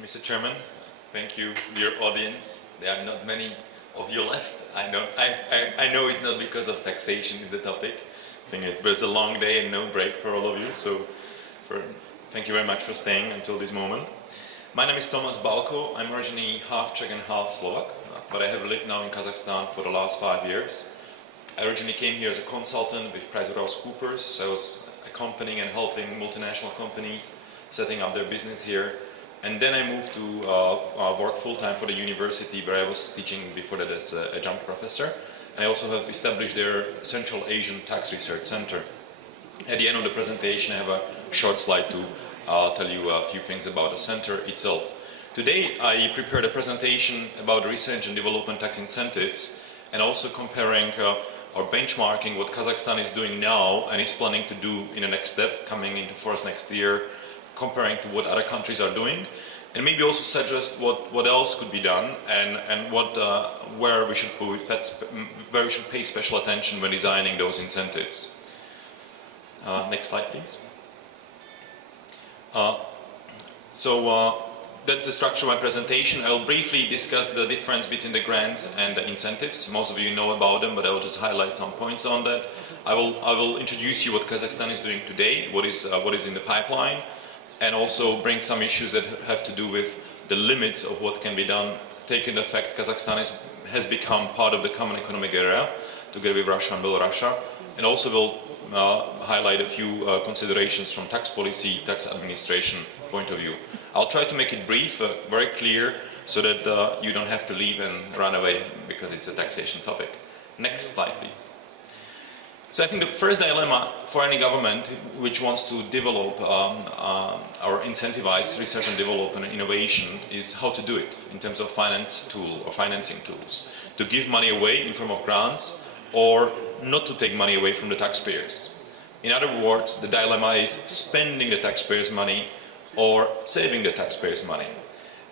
you, Mr. Chairman. Thank you, dear audience. There are not many of you left. I know it's not because of taxation is the topic. I think there's a long day and no break for all of you. So thank you very much for staying until this moment. My name is Tomas Balko. I'm originally half Czech and half Slovak, but I have lived now in Kazakhstan for the last 5 years. I originally came here as a consultant with PricewaterhouseCoopers, so I was accompanying and helping multinational companies setting up their business here. And then I moved to work full-time for the university where I was teaching before that as a adjunct professor. And I also have established their Central Asian Tax Research Center. At the end of the presentation, I have a short slide to tell you a few things about the center itself. Today, I prepared a presentation about research and development tax incentives and also comparing or benchmarking what Kazakhstan is doing now and is planning to do in the next step, coming into force next year, comparing to what other countries are doing, and maybe also suggest what else could be done and where we should pay special attention when designing those incentives. Next slide, please. That's the structure of my presentation. I will briefly discuss the difference between the grants and the incentives. Most of you know about them, but I will just highlight some points on that. I will introduce you what Kazakhstan is doing today, what is in the pipeline, and also bring some issues that have to do with the limits of what can be done. Taking the fact Kazakhstan has become part of the common economic area, together with Russia and Belarus, and also will highlight a few considerations from tax policy, tax administration point of view. I'll try to make it brief, very clear, so that you don't have to leave and run away because it's a taxation topic. Next slide, please. So I think the first dilemma for any government which wants to develop or incentivize research and development and innovation is how to do it in terms of financing tools. To give money away in form of grants or not to take money away from the taxpayers. In other words, the dilemma is spending the taxpayers' money or saving the taxpayers' money.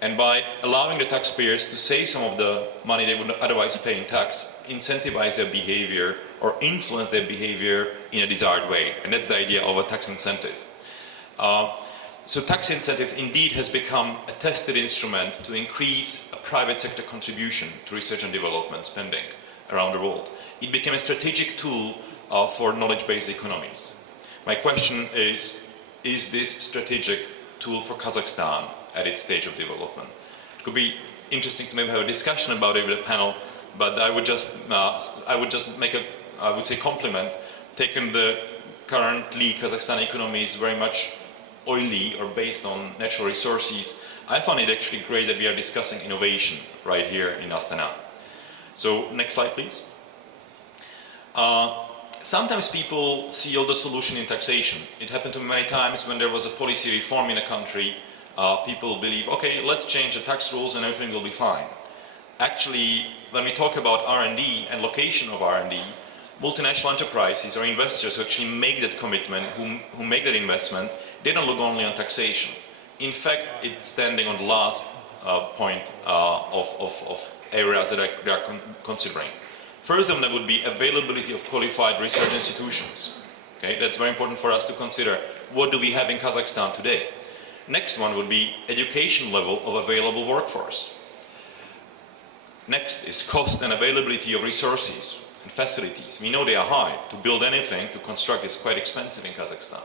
And by allowing the taxpayers to save some of the money they would otherwise pay in tax, incentivize their behavior or influence their behavior in a desired way. And that's the idea of a tax incentive. So tax incentive indeed has become a tested instrument to increase a private sector contribution to research and development spending around the world. It became a strategic tool for knowledge-based economies. My question is this strategic tool for Kazakhstan at its stage of development? It could be interesting to maybe have a discussion about it with the panel, but I would just make a, I would say, compliment. Taken the currently Kazakhstan economy is very much oily or based on natural resources. I find it actually great that we are discussing innovation right here in Astana. So next slide, please. Sometimes people see all the solution in taxation. It happened to me many times when there was a policy reform in a country. People believe, okay, let's change the tax rules and everything will be fine. Actually, when we talk about R&D and location of R&D, multinational enterprises or investors who actually make that commitment, who make that investment, they don't look only on taxation. In fact, it's standing on the last point of areas that they are considering. First of them would be availability of qualified research institutions. Okay, that's very important for us to consider. What do we have in Kazakhstan today? Next one would be education level of available workforce. Next is cost and availability of resources and facilities. We know they are high. To build anything, to construct is quite expensive in Kazakhstan.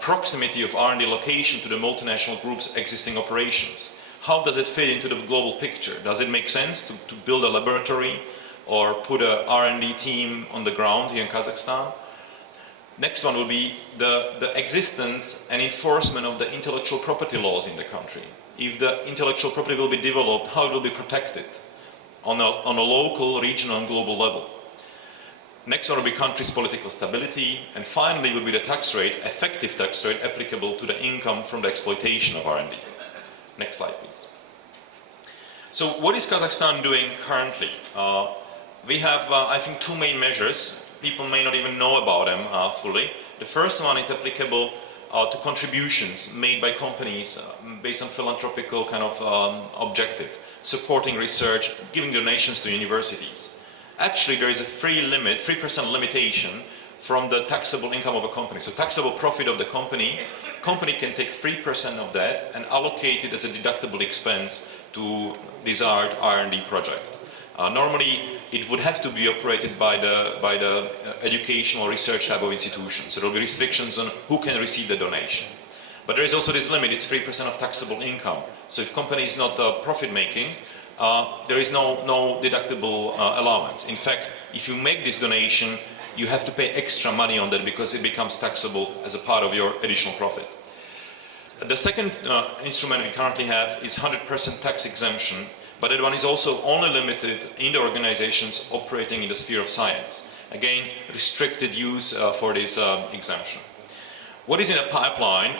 Proximity of R&D location to the multinational group's existing operations. How does it fit into the global picture? Does it make sense to build a laboratory or put a R&D team on the ground here in Kazakhstan? Next one will be the existence and enforcement of the intellectual property laws in the country. If the intellectual property will be developed, how it will be protected on a local, regional and global level. Next one will be country's political stability, and finally will be the tax rate, effective tax rate applicable to the income from the exploitation of R&D. Next slide, please. So what is Kazakhstan doing currently? We have, I think, two main measures. People may not even know about them fully. The first one is applicable to contributions made by companies based on philanthropical kind of objective, supporting research, giving donations to universities. Actually, there is a 3% limitation from the taxable income of a company. So taxable profit of the company company can take 3% of that and allocate it as a deductible expense to desired R&D project. Normally, it would have to be operated by the educational research type of institution. So there will be restrictions on who can receive the donation. But there is also this limit, it's 3% of taxable income. So if company is not profit-making, there is no deductible allowance. In fact, if you make this donation, you have to pay extra money on that because it becomes taxable as a part of your additional profit. The second instrument we currently have is 100% tax exemption, but that one is also only limited in the organizations operating in the sphere of science. Again, restricted use for this exemption. What is in a pipeline,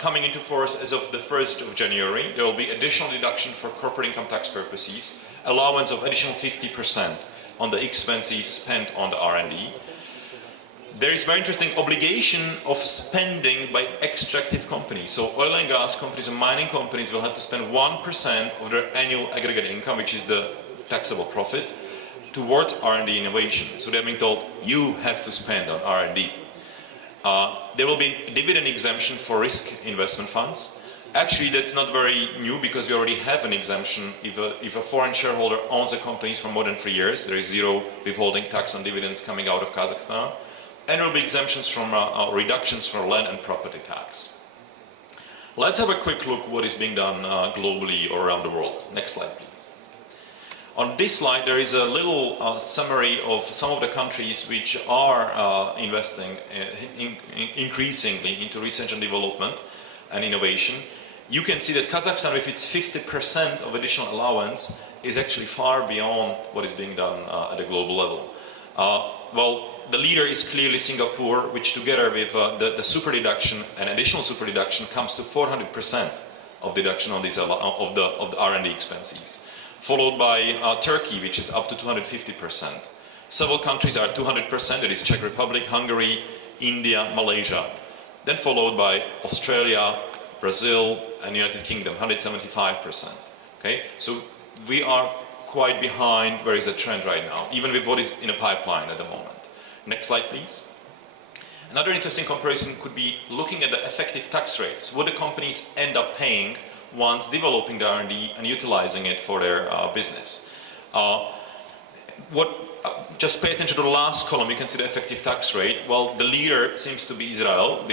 coming into force as of the 1st of January, there will be additional deduction for corporate income tax purposes, allowance of additional 50% on the expenses spent on the R&D. There is very interesting obligation of spending by extractive companies. So oil and gas companies and mining companies will have to spend 1% of their annual aggregate income, which is the taxable profit, towards R&D innovation. So they're being told, you have to spend on R&D. There will be dividend exemption for risk investment funds. Actually, that's not very new because we already have an exemption. If a foreign shareholder owns a company for more than 3 years, there is zero withholding tax on dividends coming out of Kazakhstan. And there will be exemptions from reductions for land and property tax. Let's have a quick look what is being done globally or around the world. Next slide, please. On this slide, there is a little summary of some of the countries which are investing increasingly into research and development and innovation. You can see that Kazakhstan, with its 50% of additional allowance, is actually far beyond what is being done at a global level. Well, the leader is clearly Singapore, which together with the super deduction and additional super deduction comes to 400% of deduction on these of the R&D expenses. Followed by Turkey, which is up to 250%. Several countries are 200%, that is Czech Republic, Hungary, India, Malaysia. Then followed by Australia, Brazil, and United Kingdom, 175%. Okay, so we are quite behind where is the trend right now, even with what is in a pipeline at the moment. Next slide, please. Another interesting comparison could be looking at the effective tax rates, what the companies end up paying once developing the R&D and utilizing it for their business. Just pay attention to the last column, you can see the effective tax rate. Well, the leader seems to be Israel,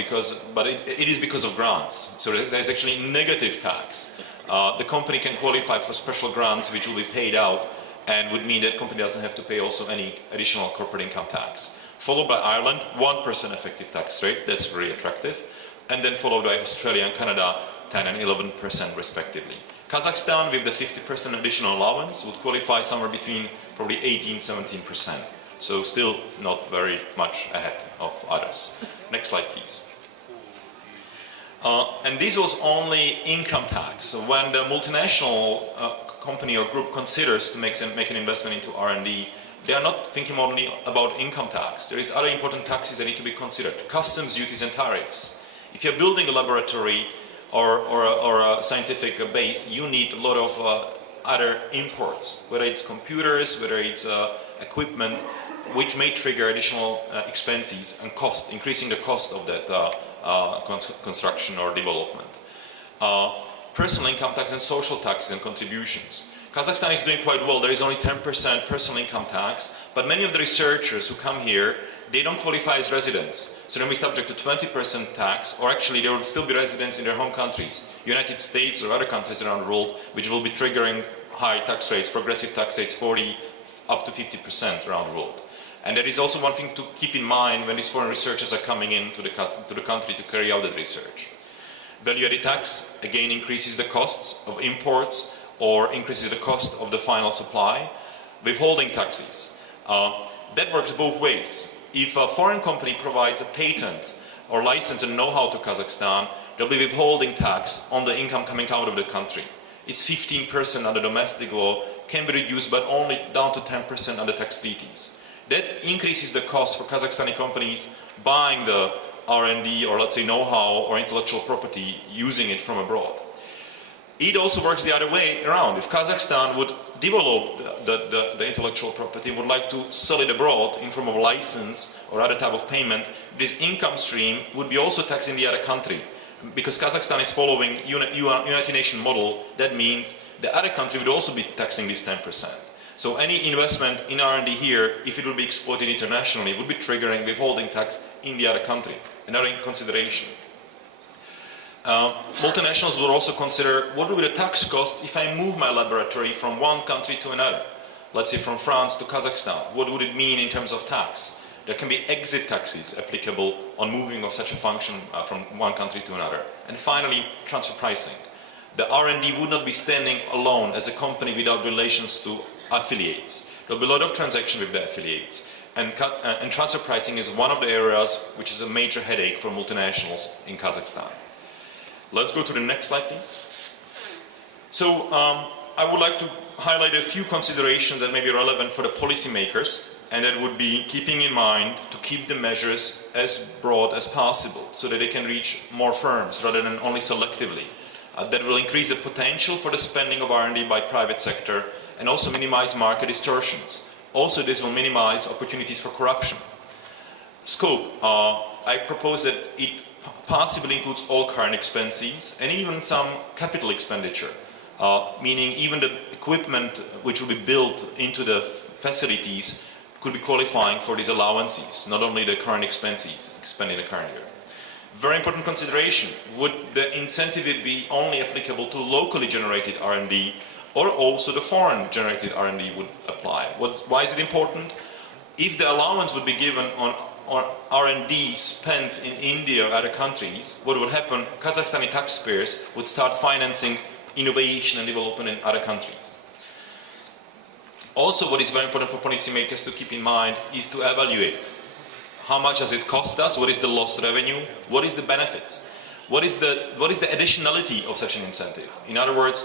but it is because of grants. So there's actually negative tax. The company can qualify for special grants which will be paid out and would mean that company doesn't have to pay also any additional corporate income tax. Followed by Ireland, 1% effective tax rate, that's very attractive. And then followed by Australia and Canada, 10 and 11% respectively. Kazakhstan, with the 50% additional allowance, would qualify somewhere between probably 18–17%. So still not very much ahead of others. Next slide, please. And this was only income tax. So when the multinational company or group considers to make an investment into R&D, they are not thinking only about income tax. There is other important taxes that need to be considered. Customs duties and tariffs. If you're building a laboratory or a scientific base, you need a lot of other imports, whether it's computers, whether it's equipment, which may trigger additional expenses and cost, increasing the cost of that construction or development. Personal income tax and social taxes and contributions. Kazakhstan is doing quite well. There is only 10% personal income tax, but many of the researchers who come here, they don't qualify as residents. So they'll be subject to 20% tax, or actually they will still be residents in their home countries, United States or other countries around the world, which will be triggering high tax rates, progressive tax rates, 40 up to 50% around the world. And that is also one thing to keep in mind when these foreign researchers are coming into the country to carry out that research. Value-added tax, again, increases the costs of imports or increases the cost of the final supply. Withholding taxes. That works both ways. If a foreign company provides a patent or license and know-how to Kazakhstan, there will be withholding tax on the income coming out of the country. It's 15% under domestic law, can be reduced but only down to 10% under tax treaties. That increases the cost for Kazakhstani companies buying the R&D or let's say know-how or intellectual property, using it from abroad. It also works the other way around. If Kazakhstan would develop the intellectual property, would like to sell it abroad in form of license or other type of payment, this income stream would be also taxed in the other country. because Kazakhstan is following United Nations model, that means the other country would also be taxing this 10%. So any investment in R&D here, if it would be exploited internationally, would be triggering withholding tax in the other country. Another consideration. Multinationals will also consider what would be the tax costs if I move my laboratory from one country to another. Let's say from France to Kazakhstan. What would it mean in terms of tax? There can be exit taxes applicable on moving of such a function from one country to another. And finally, transfer pricing. The R&D would not be standing alone as a company without relations to affiliates. There will be a lot of transactions with the affiliates. And transfer pricing is one of the areas which is a major headache for multinationals in Kazakhstan. Let's go to the next slide, please. So I would like to highlight a few considerations that may be relevant for the policymakers, and that would be keeping in mind to keep the measures as broad as possible so that they can reach more firms rather than only selectively. That will increase the potential for the spending of R&D by private sector and also minimize market distortions. Also, this will minimize opportunities for corruption. Scope, I propose that it possibly includes all current expenses and even some capital expenditure, meaning even the equipment which will be built into the facilities could be qualifying for these allowances, not only the current expenses expended in the current year. Very important consideration, would the incentive be only applicable to locally generated R&D or also the foreign generated R&D would apply? Why is it important? If the allowance would be given on R&D spent in India or other countries, what would happen? Kazakhstani taxpayers would start financing innovation and development in other countries. Also, what is very important for policymakers to keep in mind is to evaluate how much does it cost us, what is the lost revenue, what is the benefits, what is the additionality of such an incentive. In other words,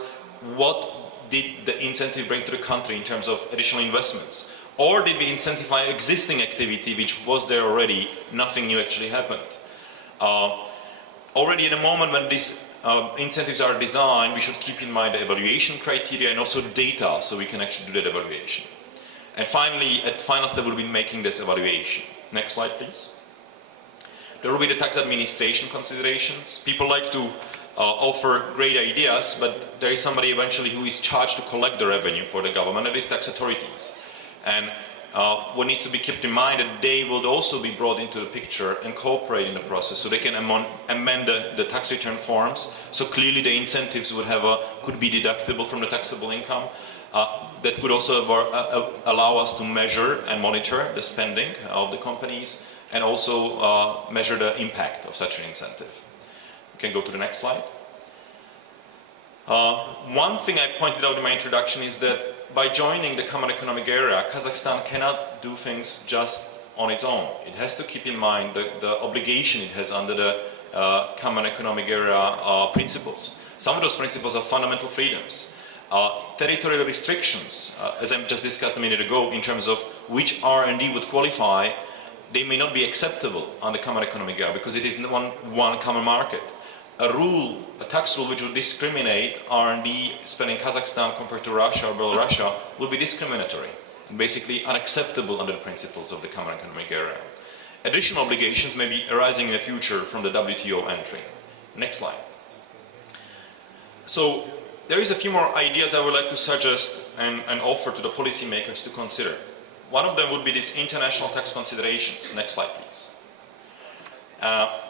what did the incentive bring to the country in terms of additional investments? Or did we incentivize existing activity which was there already, nothing new actually happened? Already at the moment when these incentives are designed, we should keep in mind the evaluation criteria and also data so we can actually do that evaluation. And finally, at final step, we'll be making this evaluation. Next slide, please. There will be the tax administration considerations. People like to offer great ideas, but there is somebody eventually who is charged to collect the revenue for the government, and it is tax authorities. And what needs to be kept in mind that they will also be brought into the picture and cooperate in the process, so they can amend the tax return forms. So clearly, the incentives would could be deductible from the taxable income. That could also allow us to measure and monitor the spending of the companies, and also measure the impact of such an incentive. We can go to the next slide. One thing I pointed out in my introduction is that by joining the Common Economic Area, Kazakhstan cannot do things just on its own. It has to keep in mind the obligation it has under the Common Economic Area principles. Some of those principles are fundamental freedoms. Territorial restrictions, as I just discussed a minute ago, in terms of which R&D would qualify, they may not be acceptable on the Common Economic Area because it is one common market. A tax rule which would discriminate R&D spent in Kazakhstan compared to Russia or Belarus would be discriminatory and basically unacceptable under the principles of the Common Economic Area. Additional obligations may be arising in the future from the WTO entry. Next slide. So there is a few more ideas I would like to suggest and offer to the policymakers to consider. One of them would be these international tax considerations. Next slide, please.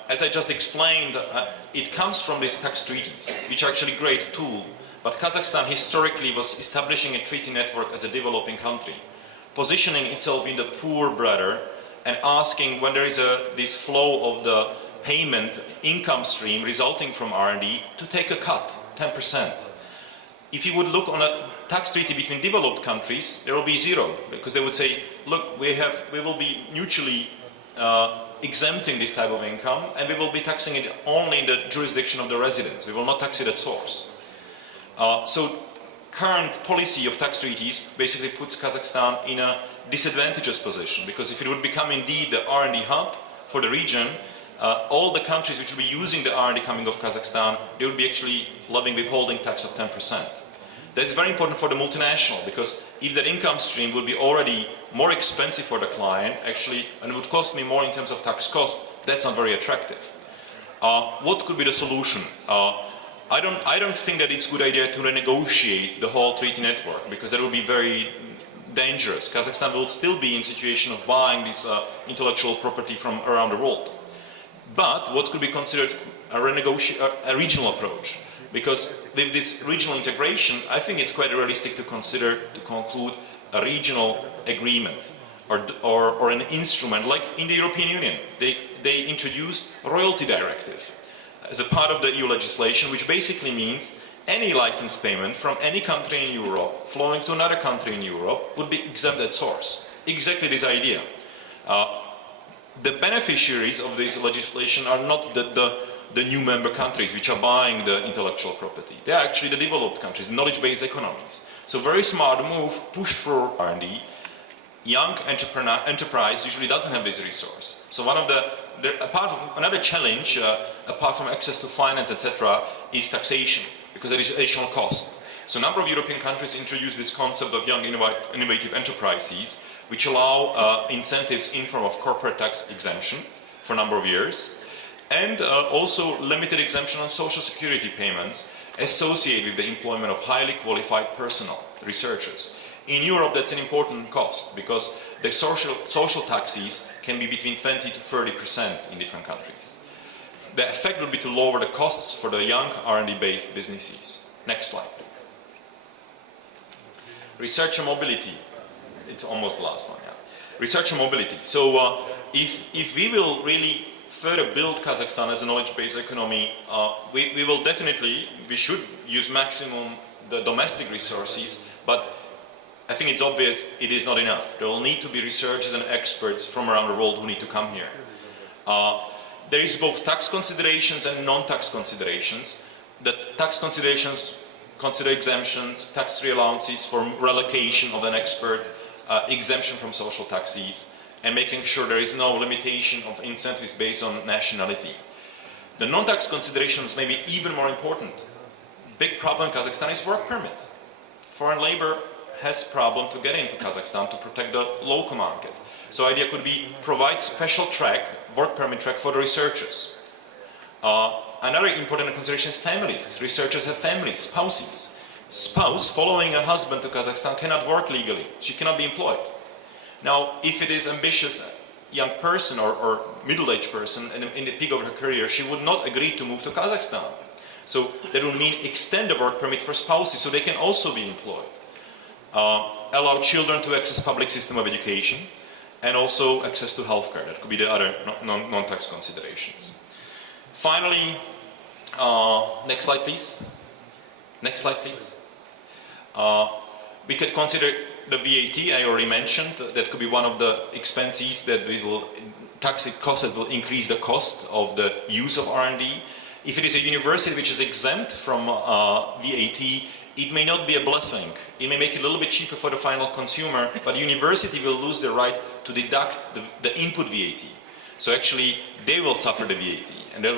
As I just explained, it comes from these tax treaties, which are actually a great tool, but Kazakhstan historically was establishing a treaty network as a developing country, positioning itself in the poor brother and asking when there is this flow of the payment income stream resulting from R&D to take a cut, 10%. If you would look on a tax treaty between developed countries, there will be zero, because they would say, look, we will be mutually exempting this type of income, and we will be taxing it only in the jurisdiction of the residents. We will not tax it at source. So current policy of tax treaties basically puts Kazakhstan in a disadvantageous position, because if it would become indeed the R&D hub for the region, all the countries which will be using the R&D coming off Kazakhstan, they would be actually levying withholding tax of 10%. That's very important for the multinational, because if that income stream would be already more expensive for the client, actually, and would cost me more in terms of tax cost, that's not very attractive. What could be the solution? I don't think that it's a good idea to renegotiate the whole treaty network, because that would be very dangerous. Kazakhstan will still be in situation of buying this intellectual property from around the world. But what could be considered a regional approach? Because with this regional integration, I think it's quite realistic to consider to conclude a regional agreement or an instrument, like in the European Union. They introduced a royalty directive as a part of the EU legislation, which basically means any license payment from any country in Europe flowing to another country in Europe would be exempt at source. Exactly this idea. The beneficiaries of this legislation are not the new member countries which are buying the intellectual property. They are actually the developed countries, knowledge-based economies. So very smart move, pushed for R&D. Young enterprise usually doesn't have this resource. So one of apart from another challenge, apart from access to finance, etc., is taxation, because there is additional cost. So a number of European countries introduced this concept of young innovative enterprises, which allow incentives in form of corporate tax exemption for a number of years, and also limited exemption on social security payments associated with the employment of highly qualified personnel, researchers. In Europe, that's an important cost, because the social taxes can be between 20 to 30% in different countries. The effect would be to lower the costs for the young R&D-based businesses. Next slide, please. Research and mobility. It's almost the last one, yeah. Research and mobility. So if we will really further build Kazakhstan as a knowledge-based economy, we should use maximum the domestic resources, but I think it's obvious it is not enough. There will need to be researchers and experts from around the world who need to come here. There is both tax considerations and non-tax considerations. The tax considerations consider exemptions, tax-free allowances for relocation of an expert, exemption from social taxes, and making sure there is no limitation of incentives based on nationality. The non-tax considerations may be even more important. Big problem in Kazakhstan is work permit. Foreign labor has problem to get into Kazakhstan to protect the local market. So idea could be provide special track, work permit track for the researchers. Another important consideration is families. Researchers have families, spouses. Spouse following a husband to Kazakhstan cannot work legally. She cannot be employed. Now, if it is ambitious young person or middle-aged person in the peak of her career, she would not agree to move to Kazakhstan. So that would mean extend the work permit for spouses so they can also be employed. Allow children to access public system of education, and also access to healthcare. That could be the other non-tax considerations. Finally, next slide please. Next slide please. We could consider the VAT I already mentioned. That could be one of the expenses that we will tax cost that will increase the cost of the use of R&D. If it is a university which is exempt from VAT, it may not be a blessing. It may make it a little bit cheaper for the final consumer, but the university will lose the right to deduct the input VAT. So actually, they will suffer the VAT, and they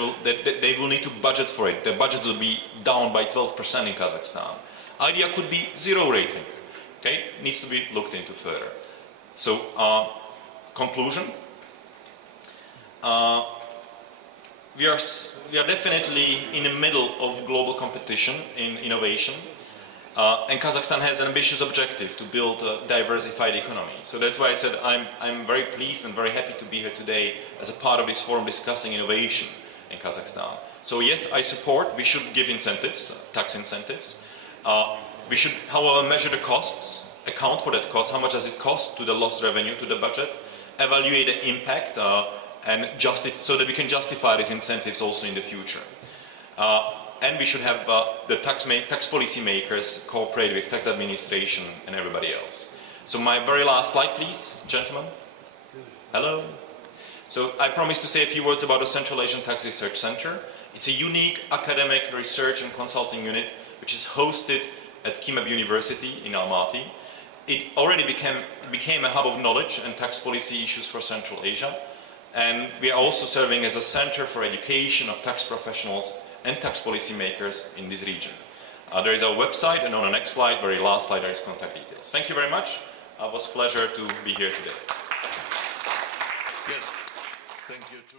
will need to budget for it. Their budgets will be down by 12% in Kazakhstan. Idea could be zero rating. Okay, needs to be looked into further. So, conclusion. We are definitely in the middle of global competition in innovation. And Kazakhstan has an ambitious objective to build a diversified economy. So that's why I said I'm very pleased and very happy to be here today as a part of this forum discussing innovation in Kazakhstan. So yes, I support, we should give incentives, tax incentives. We should, however, measure the costs, account for that cost, how much does it cost to the lost revenue, to the budget, evaluate the impact, and so that we can justify these incentives also in the future. And we should have the tax policy makers cooperate with tax administration and everybody else. So my very last slide, please, gentlemen. Hello. So I promised to say a few words about the Central Asian Tax Research Center. It's a unique academic research and consulting unit which is hosted at Kimab University in Almaty. It already became a hub of knowledge and tax policy issues for Central Asia. And we are also serving as a center for education of tax professionals and tax policy makers in this region. There is our website, and on the next slide, very last slide, there is contact details. Thank you very much. It was a pleasure to be here today. Yes, thank you too.